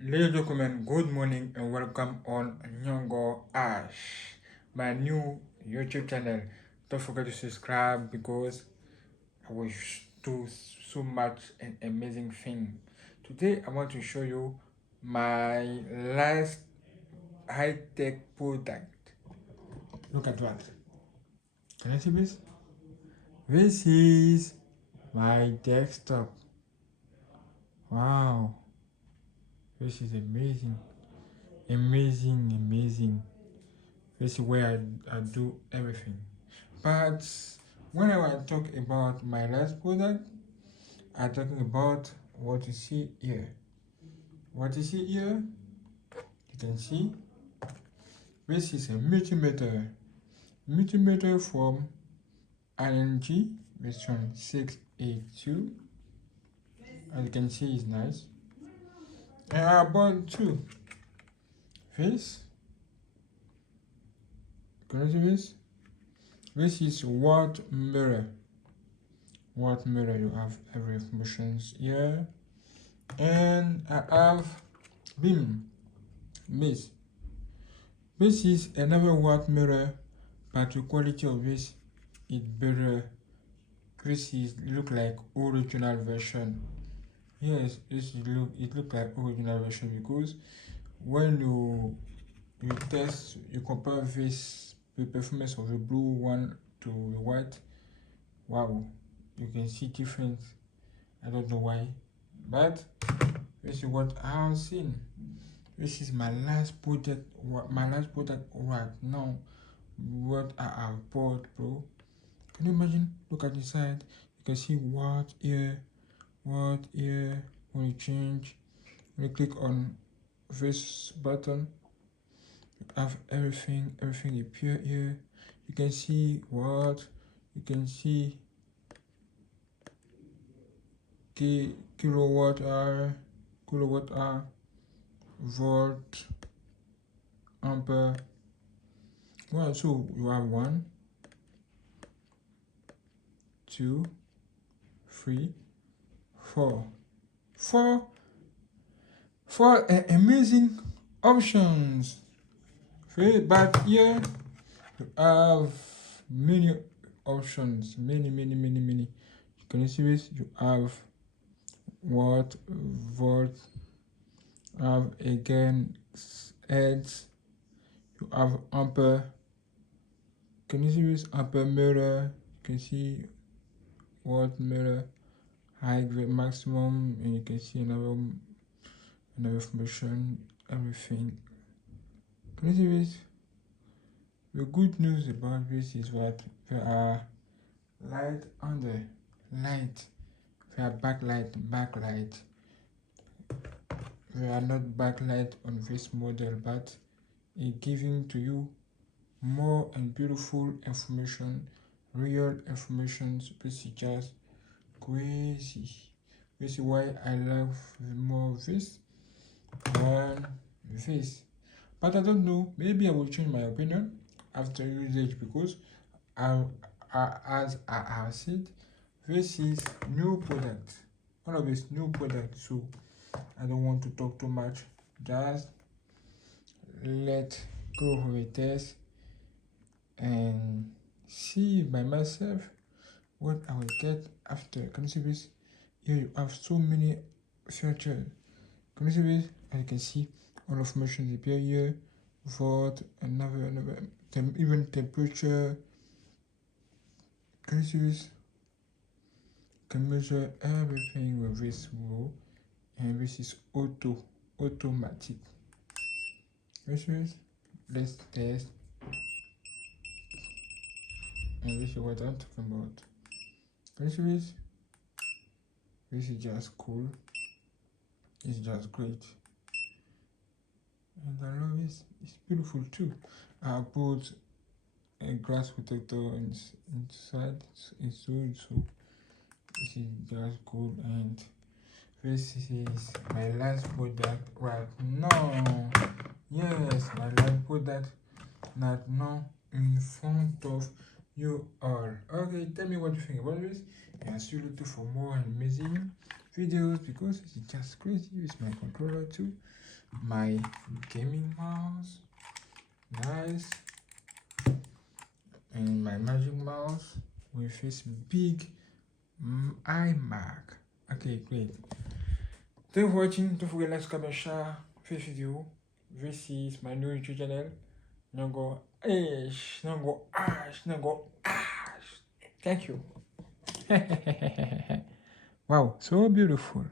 Ladies and gentlemen, good morning and welcome on Nyongo Ash, my new YouTube channel. Don't forget to subscribe because I will do so much an amazing thing. Today I want to show you my last high-tech product. Look at that. Can I see this? This is my desktop. Wow, this is amazing. Amazing. This is where I do everything. But whenever I talk about my last product, I'm talking about what you see here. What you see here, you can see this is a multimeter. Multimeter from ING version 682. As you can see, it's nice. And I bought two. This, can you see this? This is Wattmeter. Wattmeter, you have every information here. And I have beam. This is another Wattmeter, but the quality of this is better. This is look like original version. Yes, it look like original version because when you test, you compare this the performance of the blue one to the white. Wow, you can see difference. I don't know why, but this is what I have seen. This is my last project. My last product right now. What I have bought, bro. Can you imagine? Look at the side. You can see what here. When you change, when you click on this button, you have everything appear here. You can see what. You can see kilowatt hour, volt, ampere. Well, so you have 1, 2, 3, 4. Four amazing options. Okay, but here you have many options. Many. Can you see this? You have watt, volt, have again hertz, you have ampere. Can you see this? Ampere meter. You can see watt meter, high grade maximum, and you can see another information, everything. Can you see this? The good news about this is that there are light on the light. There are backlight. There are not backlight on this model, but it giving to you more and beautiful information, real information. This is just crazy. This is why I love more of this than this. But I don't know, maybe I will change my opinion after usage because as I have said, this is new product. One of these new products, so I don't want to talk too much. Just let go of a test and see by myself what I will get after. Can you see this? Here you have so many features. Can you see this? As you can see, all information appear here. Volt, another even temperature. Can you see this? Can measure everything with this row, and this is automatic. Let's test, and this is what I'm talking about. Can you see this? This is just cool. It's just great, and I love this. It's beautiful too. I put a glass protector inside, so this is just cool. And this is my last product right now. Yes, my last product right now in front of you all. Okay, tell me what you think about this. And see you later for more amazing videos because it's just crazy with my controller too. My gaming mouse, nice, and my magic mouse with this big iMac. Okay, great. Thank you for watching. Don't forget to like, comment, share this video. This is my new YouTube channel. Now go ash, now go ash, now go ash. Thank you. Wow, so beautiful.